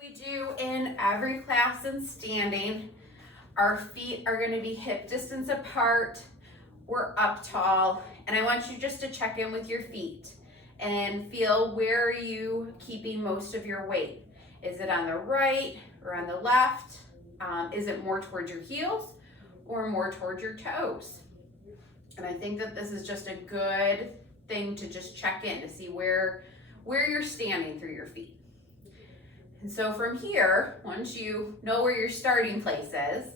We do in every class in standing, our feet are going to be hip distance apart. We're up tall, and I want you just to check in with your feet and feel, where are you keeping most of your weight? Is it on the right or on the left? Is it more towards your heels or more towards your toes? And I think that this is just a good thing to just check in to see where you're standing through your feet. And so from here, once you know where your starting place is,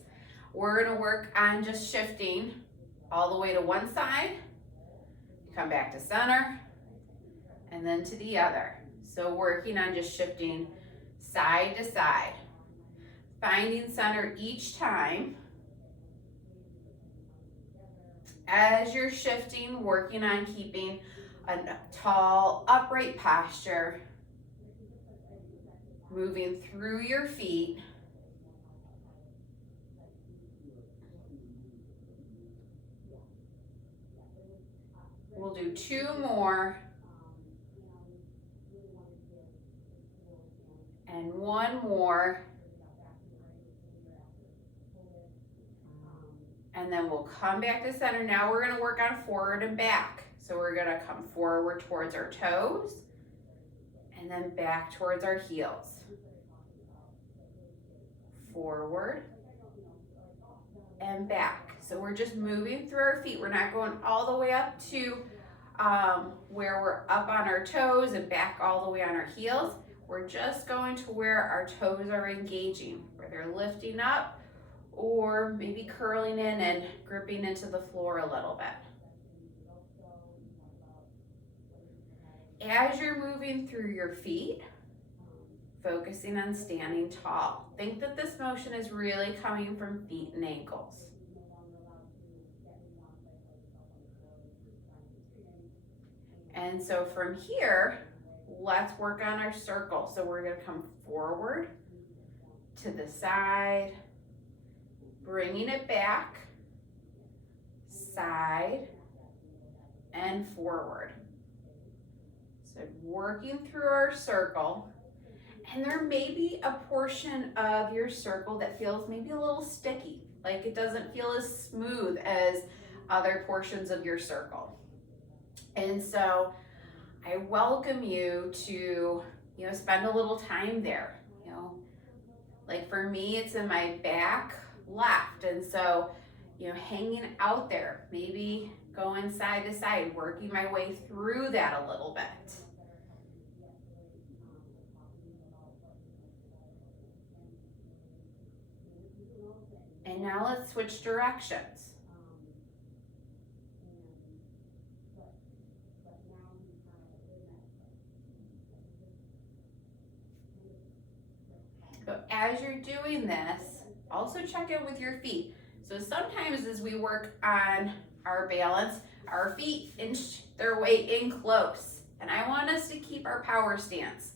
we're gonna work on just shifting all the way to one side, come back to center, and then to the other. So working on just shifting side to side, finding center each time. As you're shifting, working on keeping a tall, upright posture, moving through your feet. We'll do 2 more. And 1 more. And then we'll come back to center. Now we're gonna work on forward and back. So we're gonna come forward towards our toes and then back towards our heels. Forward and back. So we're just moving through our feet. We're not going all the way up to where we're up on our toes and back all the way on our heels. We're just going to where our toes are engaging, where they're lifting up or maybe curling in and gripping into the floor a little bit. As you're moving through your feet, focusing on standing tall. Think that this motion is really coming from feet and ankles. And so from here, let's work on our circle. So we're gonna come forward to the side, bringing it back, side, and forward. So working through our circle. And there may be a portion of your circle that feels maybe a little sticky, like it doesn't feel as smooth as other portions of your circle. And so I welcome you to, spend a little time there. Like for me, it's in my back left. And so, hanging out there, maybe going side to side, working my way through that a little bit. And now let's switch directions. So as you're doing this, also check in with your feet. So sometimes as we work on our balance, our feet inch their way in close. And I want us to keep our power stance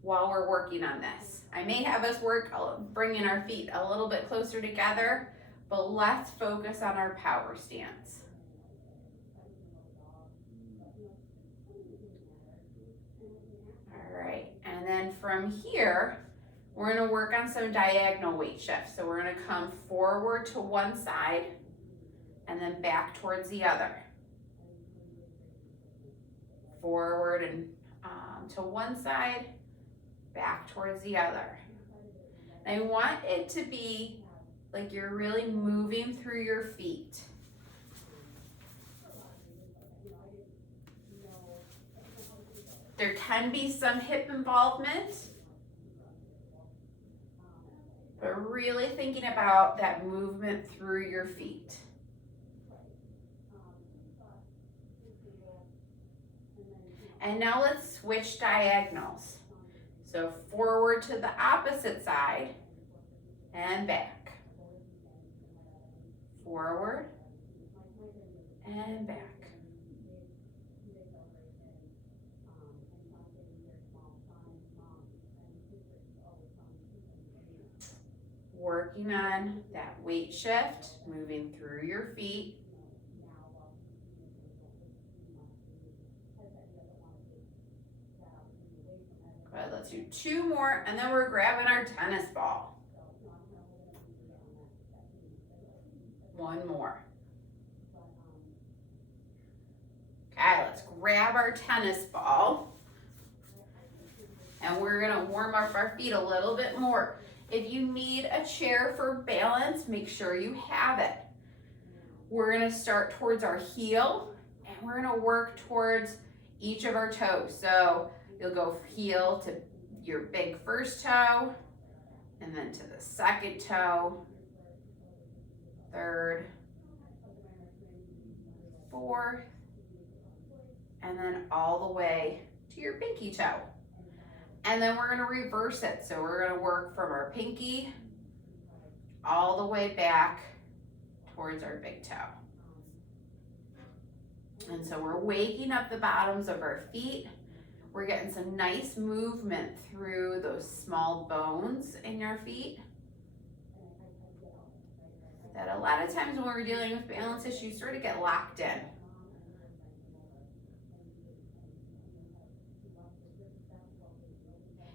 while we're working on this. I may have us work bringing our feet a little bit closer together, but let's focus on our power stance. All right, and then from here, we're gonna work on some diagonal weight shifts. So we're gonna come forward to one side and then back towards the other. Forward and to one side, back towards the other. And I want it to be like you're really moving through your feet. There can be some hip involvement, but really thinking about that movement through your feet. And now let's switch diagonals. So forward to the opposite side and back. Forward and back. Working on that weight shift, moving through your feet. Good, let's do 2 more, and then we're grabbing our tennis ball. 1 more. Okay, let's grab our tennis ball. And we're gonna warm up our feet a little bit more. If you need a chair for balance, make sure you have it. We're gonna start towards our heel, and we're gonna work towards each of our toes. So you'll go heel to your big first toe, and then to the second toe, third, fourth, and then all the way to your pinky toe. And then we're gonna reverse it. So we're gonna work from our pinky all the way back towards our big toe. And so we're waking up the bottoms of our feet. We're getting some nice movement through those small bones in your feet. That a lot of times when we're dealing with balance issues sort of get locked in.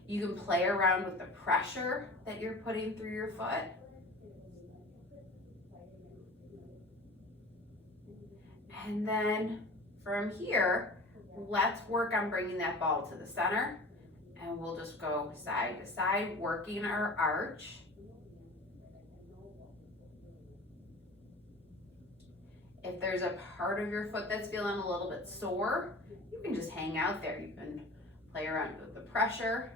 You can play around with the pressure that you're putting through your foot. And then from here, let's work on bringing that ball to the center. And we'll just go side to side, working our arch. If there's a part of your foot that's feeling a little bit sore, you can just hang out there. You can play around with the pressure.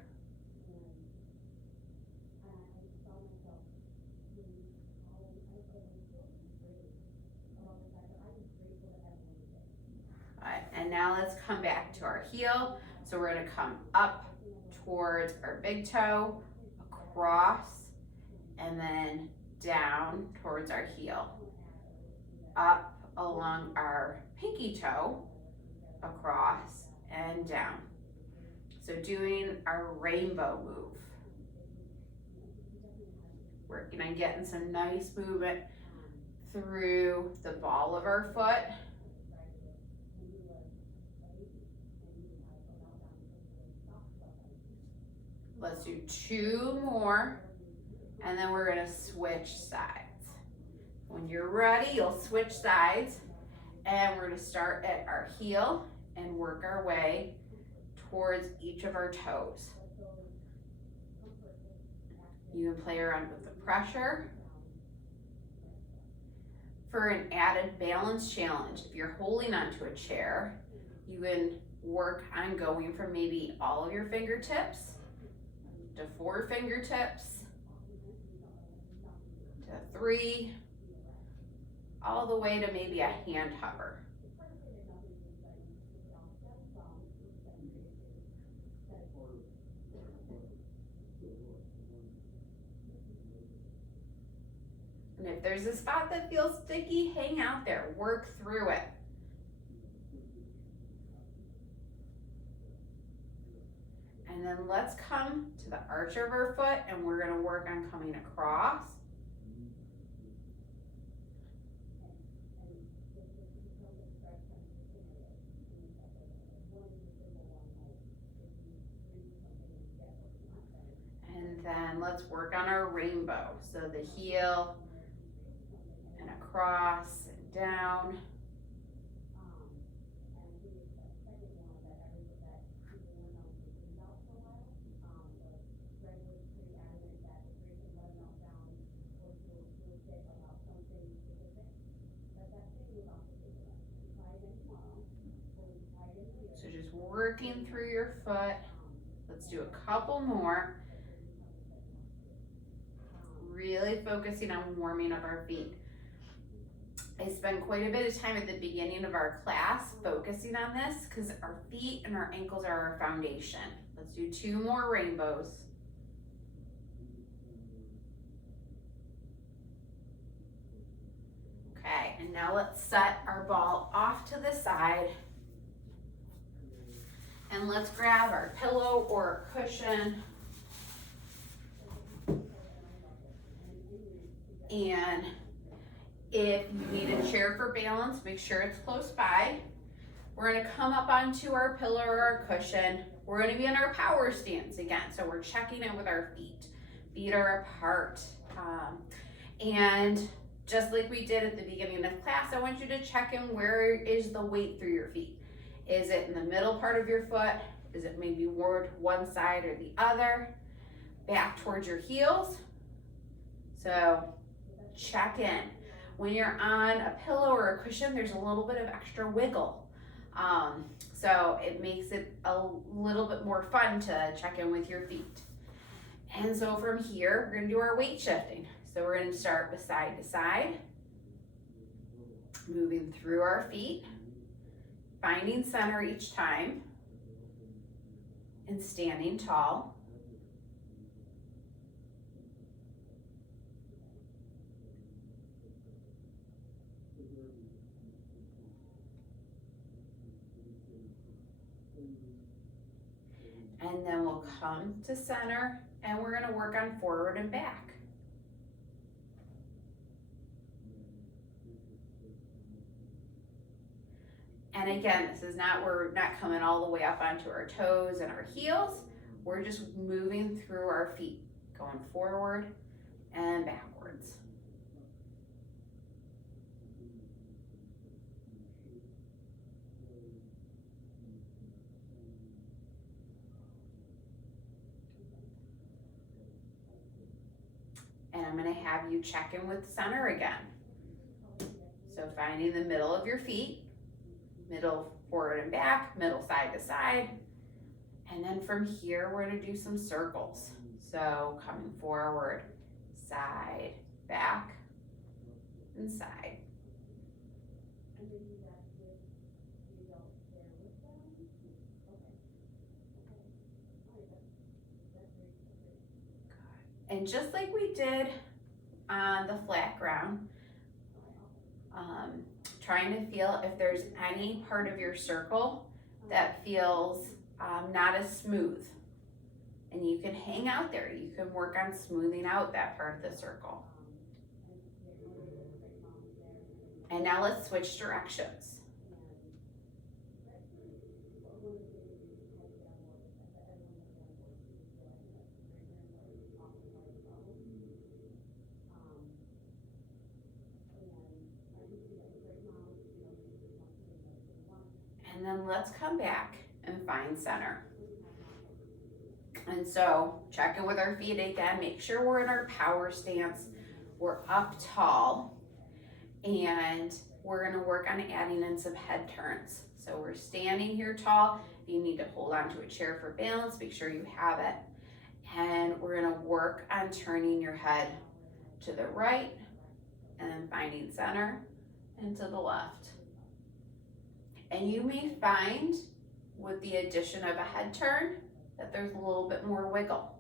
And now let's come back to our heel. So we're gonna come up towards our big toe, across, and then down towards our heel. Up along our pinky toe, across and down. So doing our rainbow move. Working on getting some nice movement through the ball of our foot. Let's do 2 more, and then we're gonna switch sides. When you're ready, you'll switch sides, and we're gonna start at our heel and work our way towards each of our toes. You can play around with the pressure. For an added balance challenge, if you're holding onto a chair, you can work on going from maybe all of your fingertips to 4 fingertips, to 3, all the way to maybe a hand hover. And if there's a spot that feels sticky, hang out there, work through it. And then let's come to the arch of our foot, and we're gonna work on coming across. And then let's work on our rainbow. So the heel and across and down. So just working through your foot. Let's do a couple more. Really focusing on warming up our feet. I spend quite a bit of time at the beginning of our class focusing on this because our feet and our ankles are our foundation. Let's do 2 more rainbows. Okay, and now let's set our ball off to the side. And let's grab our pillow or a cushion. And if you need a chair for balance, make sure it's close by. We're gonna come up onto our pillow or our cushion, we're going to be in our power stance again. So we're checking in with our feet. Feet are apart. And just like we did at the beginning of class, I want you to check in, where is the weight through your feet? Is it in the middle part of your foot? Is it maybe toward one side or the other? Back towards your heels. So check in. When you're on a pillow or a cushion, there's a little bit of extra wiggle. So it makes it a little bit more fun to check in with your feet. And so from here, we're gonna do our weight shifting. So we're gonna start with side to side, moving through our feet, finding center each time, and standing tall. And then we'll come to center, and we're gonna work on forward and back. And again, this is not, we're not coming all the way up onto our toes and our heels. We're just moving through our feet, going forward and backwards. And I'm gonna have you check in with center again. So finding the middle of your feet, middle forward and back, middle side to side. And then from here, we're gonna do some circles. So coming forward, side, back, and side. And just like we did on the flat ground, trying to feel if there's any part of your circle that feels not as smooth. And you can hang out there. You can work on smoothing out that part of the circle. And now let's switch directions. And then let's come back and find center. And so check in with our feet again, make sure we're in our power stance, we're up tall, and we're gonna work on adding in some head turns. So we're standing here tall. If you need to hold on to a chair for balance, make sure you have it. And we're gonna work on turning your head to the right, and then finding center, and to the left. And you may find with the addition of a head turn that there's a little bit more wiggle.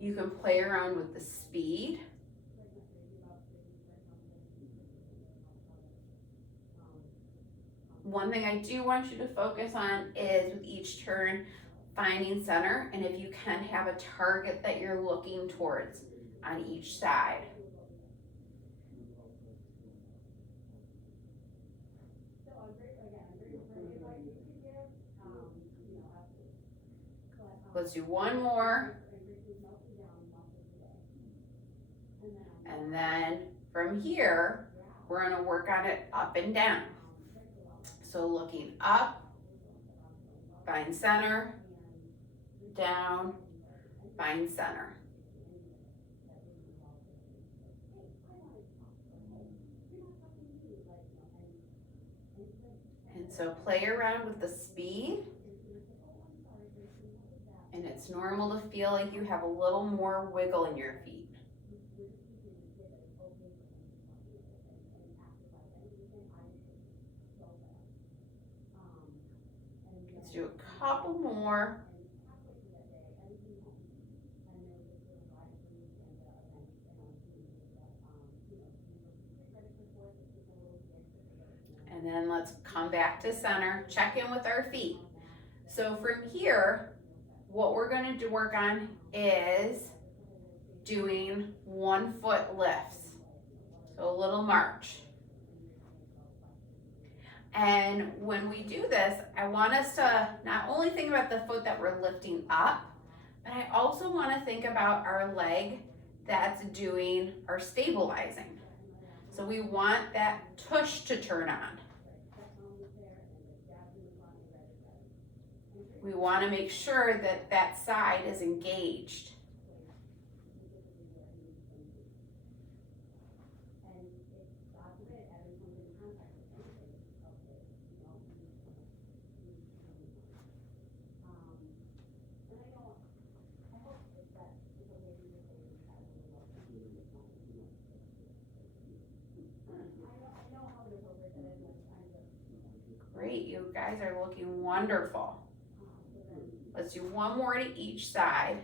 You can play around with the speed. One thing I do want you to focus on is with each turn, finding center, and if you can, have a target that you're looking towards on each side. Let's do one more. And then from here, we're gonna work on it up and down. So looking up, find center, down, find center. And so play around with the speed. And it's normal to feel like you have a little more wiggle in your feet. Let's do a couple more. And then let's come back to center, check in with our feet. So from here, what we're going to work on is doing 1 foot lifts. So a little march. And when we do this, I want us to not only think about the foot that we're lifting up, but I also want to think about our leg that's doing our stabilizing. So we want that tush to turn on. We want to make sure that that side is engaged. Great, you guys are looking wonderful. Let's do one more to each side.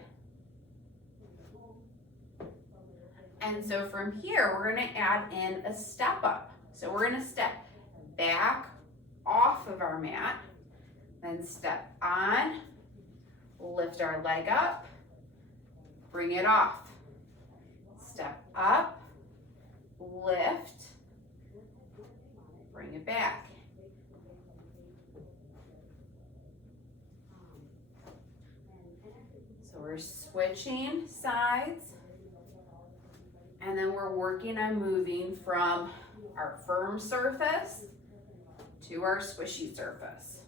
And so from here, we're gonna add in a step up. So we're gonna step back off of our mat, then step on, lift our leg up, bring it off. Step up, lift, bring it back. So we're switching sides, and then we're working on moving from our firm surface to our squishy surface.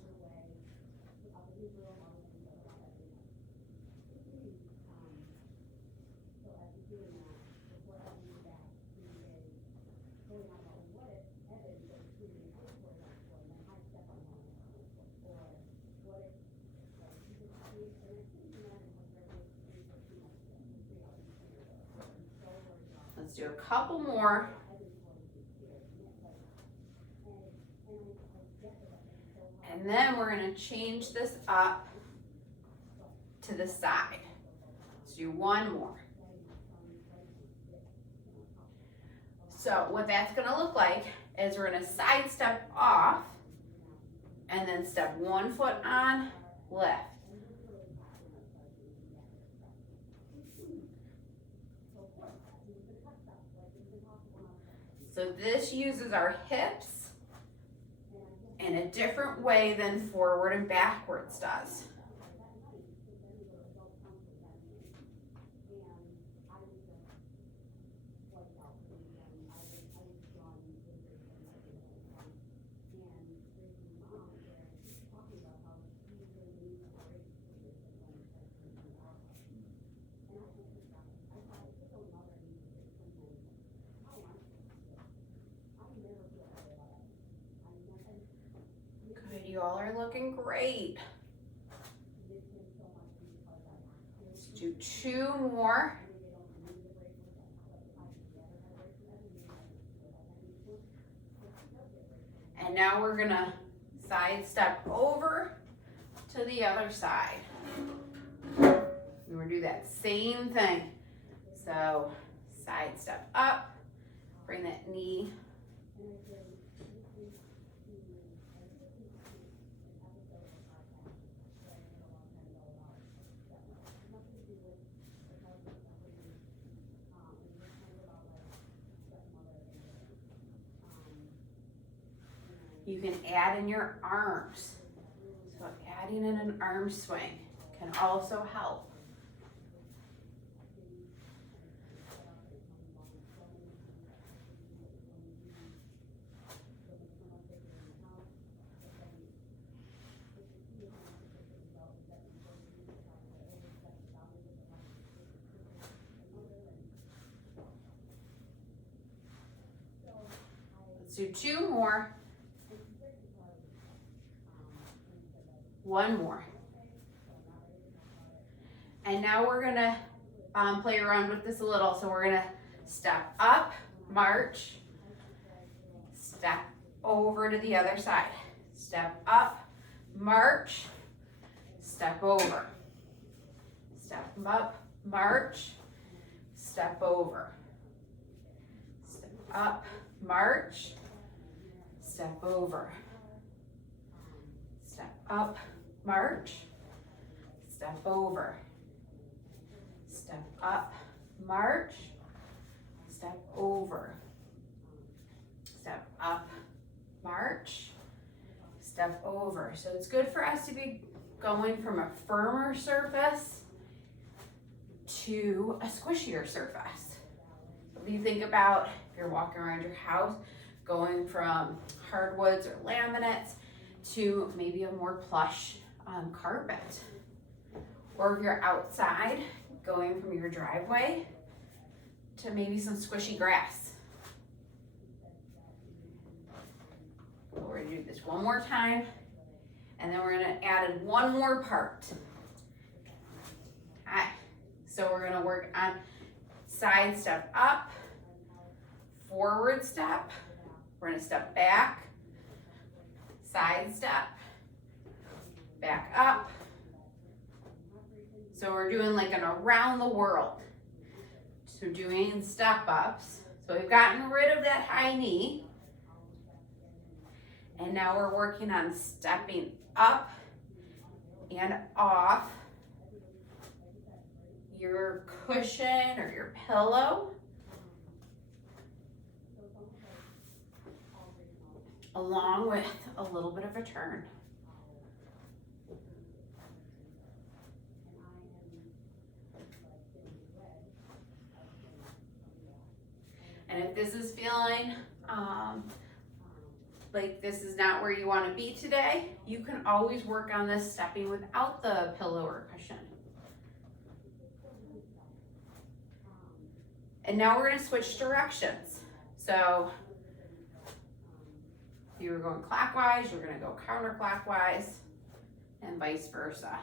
Let's do a couple more. And then we're going to change this up to the side. Let's do one more. So what that's going to look like is we're going to side step off and then step one foot on, lift. So this uses our hips in a different way than forward and backwards does. You all are looking great. Let's do two more. And now we're gonna side step over to the other side. And we're gonna do that same thing. So side step up, bring that knee. You can add in your arms. So adding in an arm swing can also help. Let's do two more. One more. And now we're gonna play around with this a little. So we're gonna step up, march, step over to the other side. Step up, march, step over. Step up, march, step over. Step up, march, step over. Step up, march, step over. Step up, march, step over. step up, march, step over. So it's good for us to be going from a firmer surface to a squishier surface. If you think about if you're walking around your house, going from hardwoods or laminates to maybe a more plush carpet. Or if you're outside, going from your driveway to maybe some squishy grass. So we're gonna do this one more time, and then we're gonna add in one more part. Okay, so we're gonna work on side step up, forward step, we're gonna step back, side step, back up. So we're doing like an around the world. So doing step ups. So we've gotten rid of that high knee. And now we're working on stepping up and off your cushion or your pillow, along with a little bit of a turn. And if this is feeling like this is not where you want to be today, you can always work on this stepping without the pillow or cushion. And now we're going to switch directions. So if you were going clockwise, you're going to go counterclockwise, and vice versa.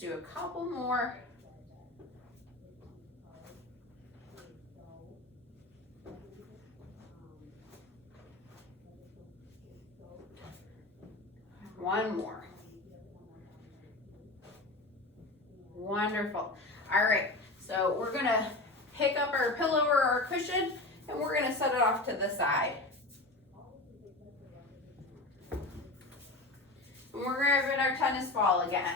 Let's do a couple more. One more. Wonderful. All right, so we're gonna pick up our pillow or our cushion and we're gonna set it off to the side. And we're grabbing our tennis ball again.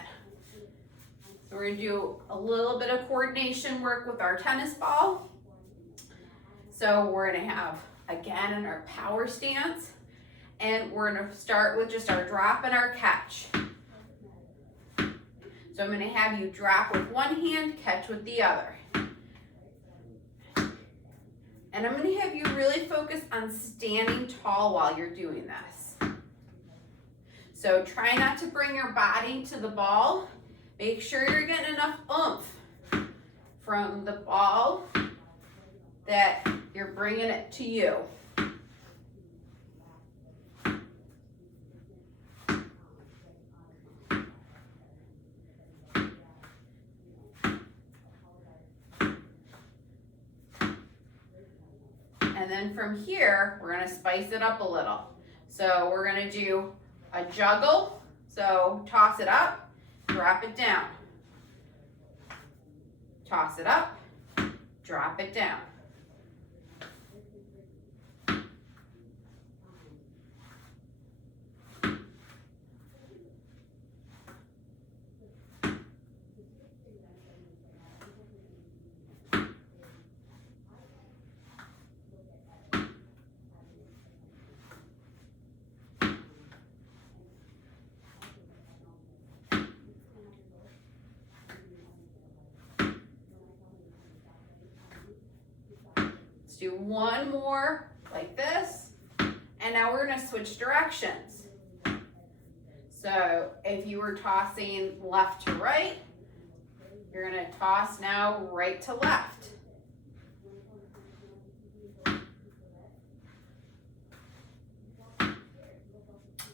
So we're gonna do a little bit of coordination work with our tennis ball. So we're gonna have, again, in our power stance, and we're gonna start with just our drop and our catch. So I'm gonna have you drop with one hand, catch with the other. And I'm gonna have you really focus on standing tall while you're doing this. So try not to bring your body to the ball. Make sure you're getting enough oomph from the ball that you're bringing it to you. And then from here, we're gonna spice it up a little. So we're gonna do a juggle. So toss it up, drop it down. Toss it up, drop it down. Do one more like this, and now we're gonna switch directions. So if you were tossing left to right, you're gonna toss now right to left.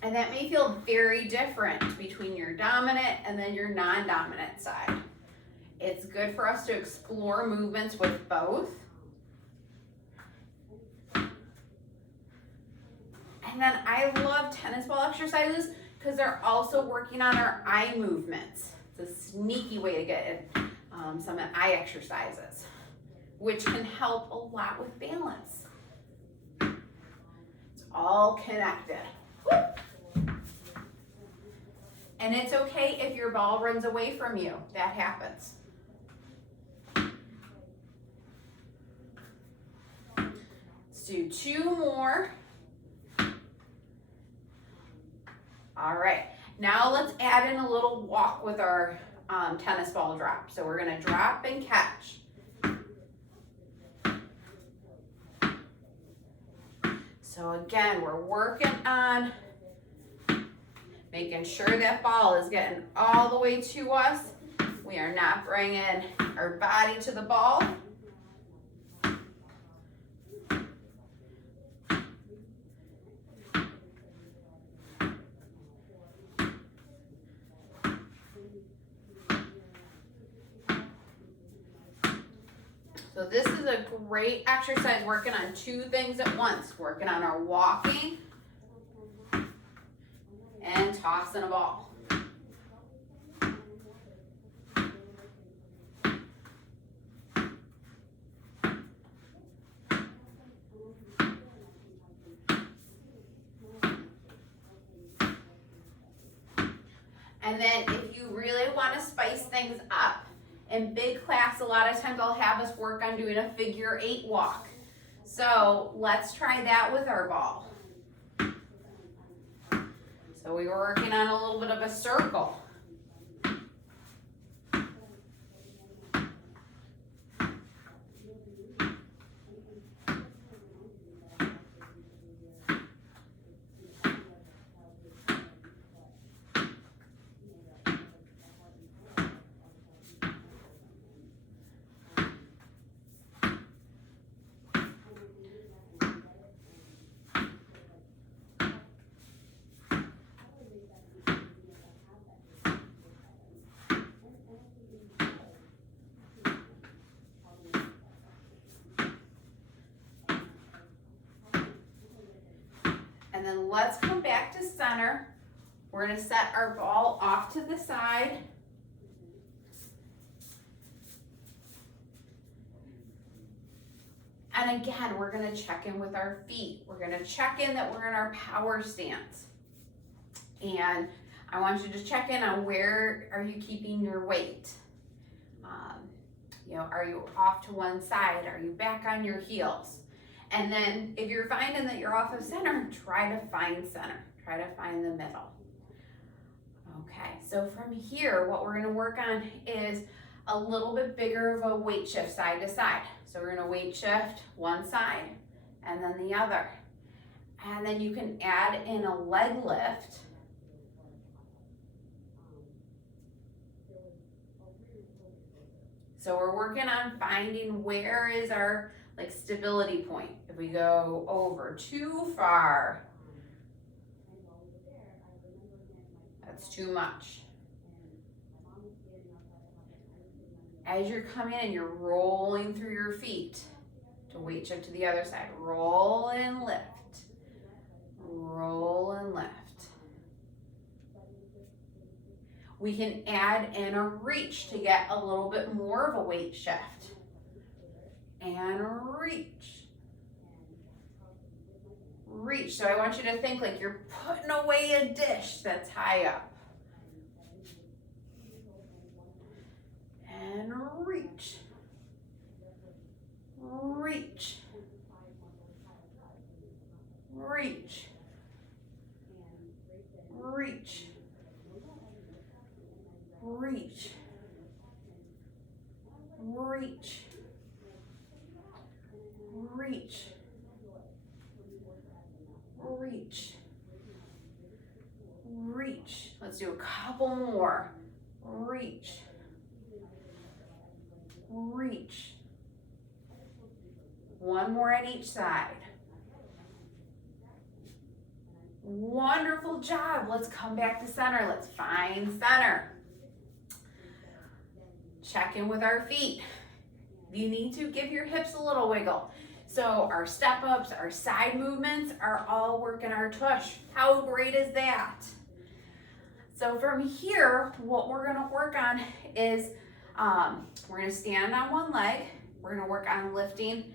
And that may feel very different between your dominant and then your non-dominant side. It's good for us to explore movements with both. And then I love tennis ball exercises because they're also working on our eye movements. It's a sneaky way to get some eye exercises, which can help a lot with balance. It's all connected. And it's okay if your ball runs away from you. That happens. Let's do 2 more. All right, now let's add in a little walk with our tennis ball drop. So we're gonna drop and catch. So again, we're working on making sure that ball is getting all the way to us. We are not bringing our body to the ball. So this is a great exercise working on 2 things at once, working on our walking and tossing a ball. And then if you really want to spice things up, in big class, a lot of times I'll have us work on doing a figure 8 walk. So let's try that with our ball. So we were working on a little bit of a circle. And then let's come back to center. We're going to set our ball off to the side. And again, we're going to check in with our feet. We're going to check in that we're in our power stance. And I want you to check in on where are you keeping your weight. Are you off to one side? Are you back on your heels? And then if you're finding that you're off of center, try to find center. Try to find the middle. Okay, so from here, what we're gonna work on is a little bit bigger of a weight shift side to side. So we're gonna weight shift one side and then the other. And then you can add in a leg lift. So we're working on finding where is our stability point. If we go over too far, that's too much. As you're coming in, you're rolling through your feet to weight shift to the other side. Roll and lift. Roll and lift. We can add in a reach to get a little bit more of a weight shift. And reach. Reach. So I want you to think like you're putting away a dish that's high up. And reach. Reach. Reach. Reach. Reach. Reach. Reach. Reach. Reach. Let's do a couple more. Reach. Reach. One more on each side. Wonderful job. Let's come back to center. Let's find center. Check in with our feet. You need to give your hips a little wiggle. So our step ups, our side movements are all working our tush. How great is that? So from here, what we're gonna work on is, we're gonna stand on one leg. We're gonna work on lifting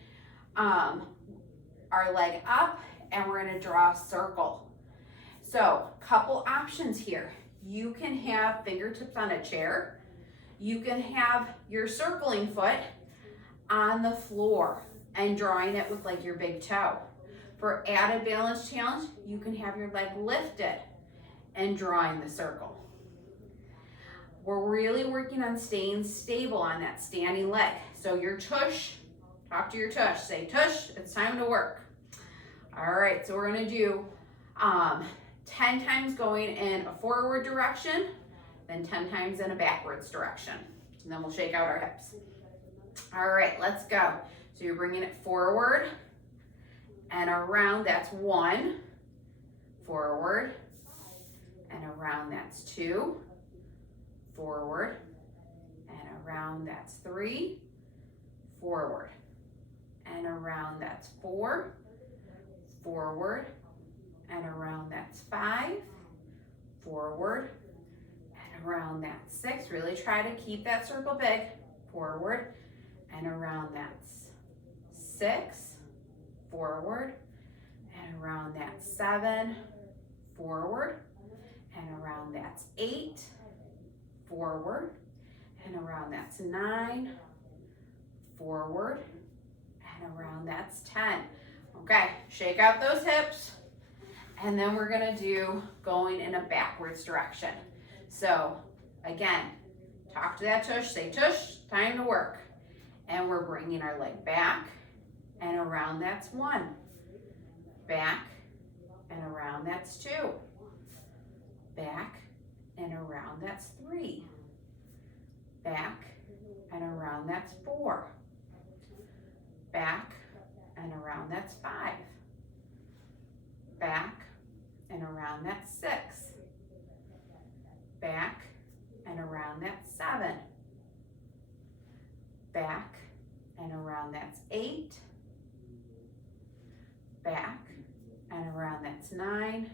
our leg up, and we're gonna draw a circle. So couple options here. You can have fingertips on a chair. You can have your circling foot on the floor and drawing it with like your big toe. For added balance challenge, you can have your leg lifted and drawing the circle. We're really working on staying stable on that standing leg. So your tush, talk to your tush, say tush, it's time to work. All right, so we're gonna do 10 times going in a forward direction, then 10 times in a backwards direction. And then we'll shake out our hips. All right, let's go. So you're bringing it forward and around, that's 1. Forward and around, that's 2. Forward and around, that's 3. Forward and around, that's 4. Forward and around, that's 5. Forward and around, that's 6. Really try to keep that circle big. Forward and around, that's 6. Forward and around, that's 7. Forward and around, that's 8. Forward and around, that's 9. Forward and around, that's 10. Okay, shake out those hips. And then we're gonna do going in a backwards direction. So again, talk to that tush, say tush, time to work. And we're bringing our leg back and around, that's 1. Back and around, that's 2. Back and around, that's 3. Back and around, that's 4. Back and around, that's 5. Back and around, that's 6. Back and around, that's 7. Back and around, that's 8. Back and around, that's 9.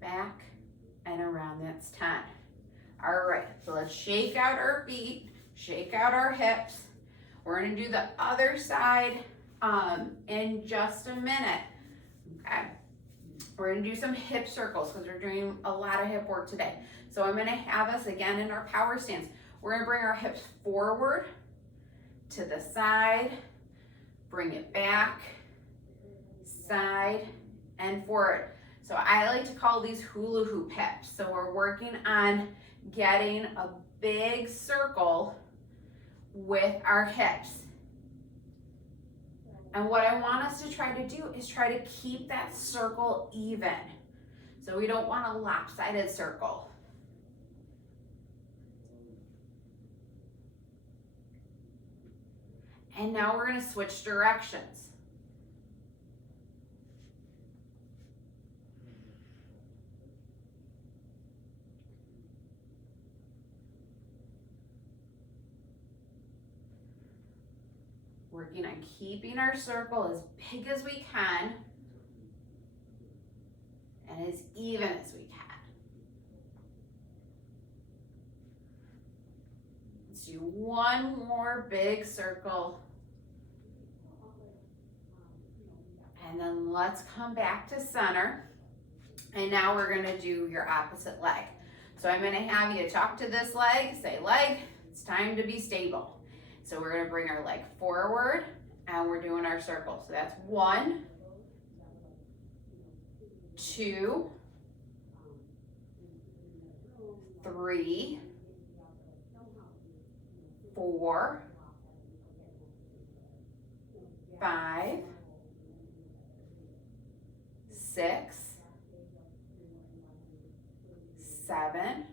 Back and around, that's 10. All right, so let's shake out our feet, shake out our hips. We're gonna do the other side in just a minute, okay? We're gonna do some hip circles because we're doing a lot of hip work today. So I'm gonna have us again in our power stance. We're gonna bring our hips forward to the side, bring it back, side, and forward. So I like to call these hula hoop hips. So we're working on getting a big circle with our hips. And what I want us to try to do is try to keep that circle even. So we don't want a lopsided circle. And now we're going to switch directions. Working on keeping our circle as big as we can and as even as we can. Let's do one more big circle. And then let's come back to center. And now we're gonna do your opposite leg. So I'm gonna have you talk to this leg, say leg, it's time to be stable. So we're gonna bring our leg forward and we're doing our circle. So that's 1, 2, 3, 4, 5, 6, 7,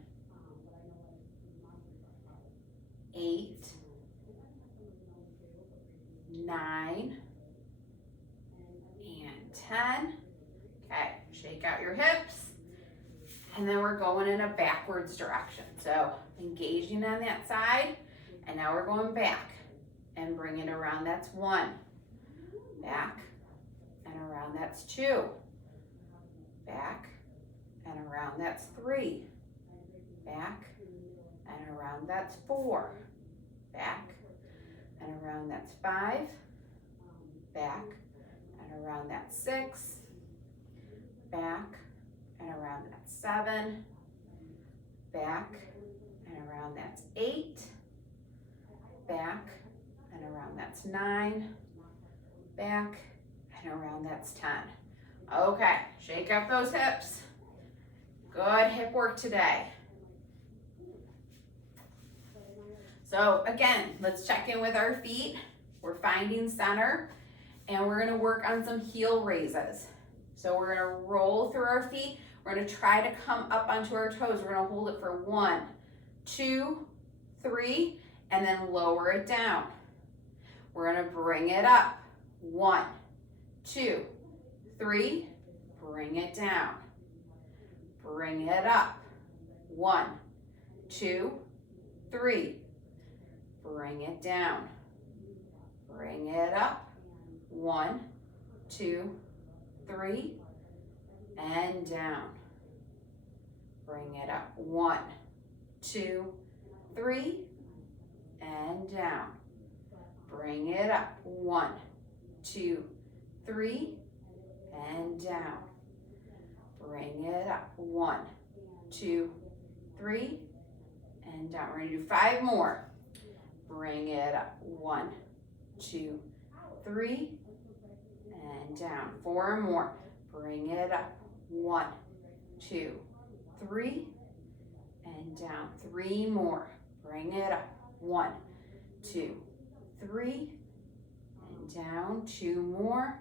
8, 9, and 10. Okay, shake out your hips. And then we're going in a backwards direction. So engaging on that side, and now we're going back and bring it around. That's 1. back, and around, that's 2, back, and around, that's 3, back, and around, that's 4, back, and around, that's 5, back, and around, that's 6, back, and around, that's 7, back, and around, that's 8, back, and around, that's 9, back, and around, that's 10. Okay, shake up those hips. Good hip work today. So again, let's check in with our feet. We're finding center, and we're gonna work on some heel raises. So we're gonna roll through our feet. We're gonna try to come up onto our toes. We're gonna hold it for 1, 2, 3, and then lower it down. We're gonna bring it up. 1, 2, 3, bring it down. Bring it up. 1, 2, 3, bring it down. Bring it up. 1, 2, 3, and down. Bring it up. 1, 2, 3, and down. Bring it up. 1, 2, 3, and down. Bring it up. 1, 2, 3, and down. We're gonna do 5 more. Bring it up. 1, 2, 3, and down. 4 more. Bring it up. 1, 2, 3, and down. 3 more. Bring it up. 1, 2, 3, and down. 2 more.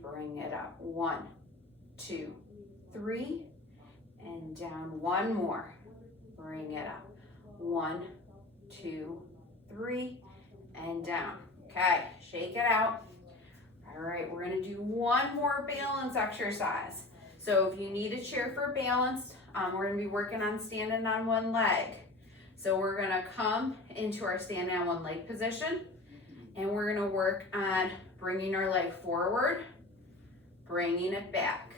Bring it up. 1, 2, 3, and down. 1 more. Bring it up. 1, 2, 3, and down. Okay, shake it out. All right, we're gonna do 1 more balance exercise. So if you need a chair for balance, we're gonna be working on standing on 1 leg. So we're gonna come into our standing on 1 leg position, and we're gonna work on bringing our leg forward, bringing it back,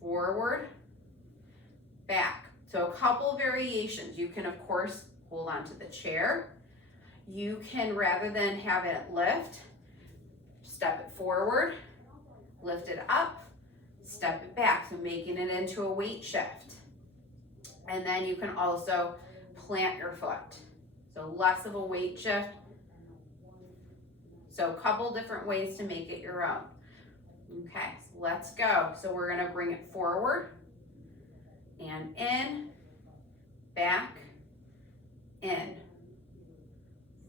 forward, back. So a couple variations. You can, of course, hold on to the chair. You can, rather than have it lift, step it forward, lift it up, step it back, so making it into a weight shift. And then you can also plant your foot, so less of a weight shift. So a couple different ways to make it your own. Okay, so let's go. So we're gonna bring it forward and in, back, in,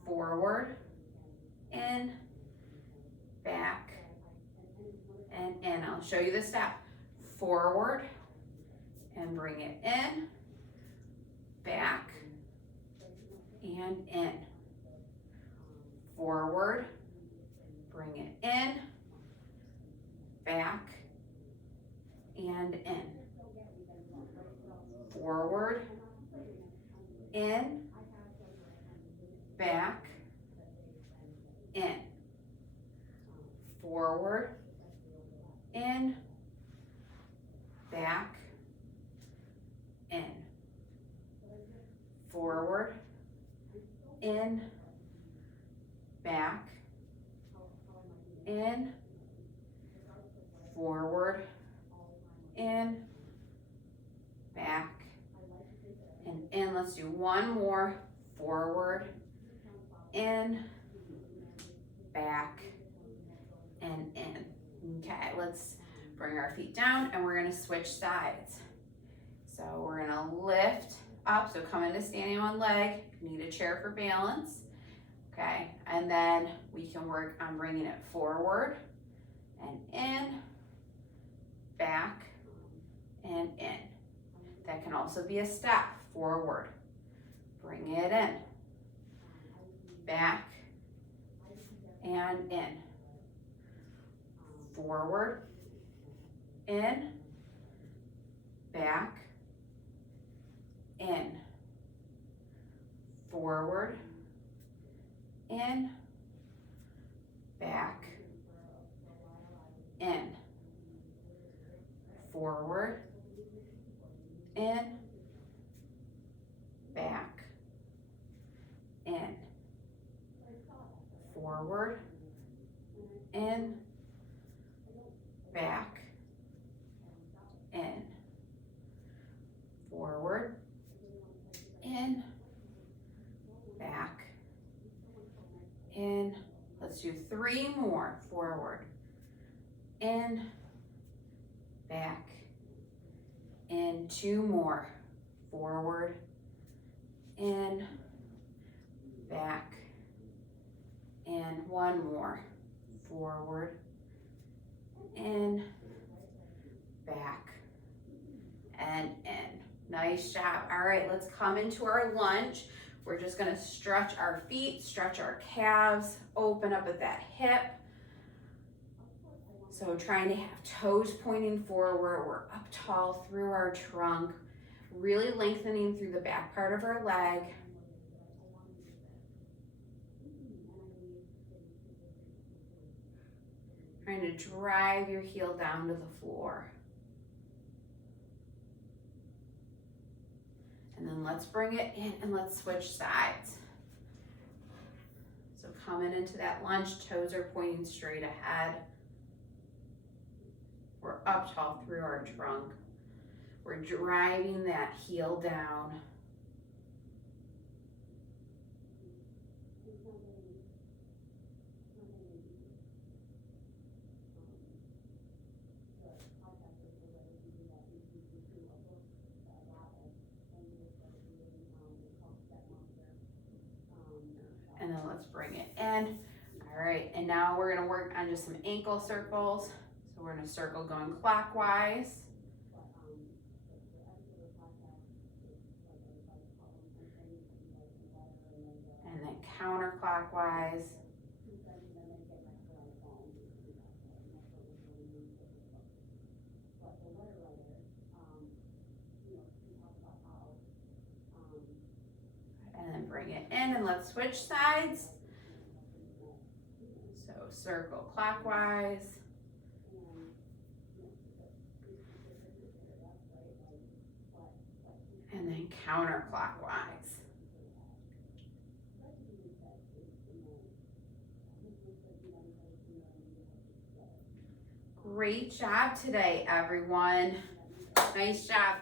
forward, in, back, and in. I'll show you the step. Forward and bring it in, back, and in. Forward, bring it in, back, and in. Forward, in, back, in. Forward, in, back, in. Forward, in, back, in, forward, in, back, and in. Let's do 1 more. Forward, in, back, and in. Okay, let's bring our feet down, and we're gonna switch sides. So we're gonna lift up, so come into standing on 1 leg. You need a chair for balance. Okay, and then we can work on bringing it forward and in, back, and in. That can also be a step. Forward, bring it in, back, and in. Forward, in, back, in. Forward, in, back, forward, in, back, in, forward, in, back, in, forward, in, back, in. Let's do 3 more. Forward, in, back, in. 2 more. Forward, in, back, in. 1 more. Forward, in, back, and in. Nice job. All right, let's come into our lunge. We're just gonna stretch our feet, stretch our calves, open up at that hip. So trying to have toes pointing forward. We're up tall through our trunk, really lengthening through the back part of our leg. Trying to drive your heel down to the floor. And then let's bring it in and let's switch sides. So coming into that lunge, toes are pointing straight ahead. We're up tall through our trunk. We're driving that heel down. And then let's bring it in. All right, and now we're gonna work on just some ankle circles. So we're gonna circle going clockwise. And then counterclockwise. And then bring it in and let's switch sides. So circle clockwise. And then counterclockwise. Great job today, everyone. Nice job.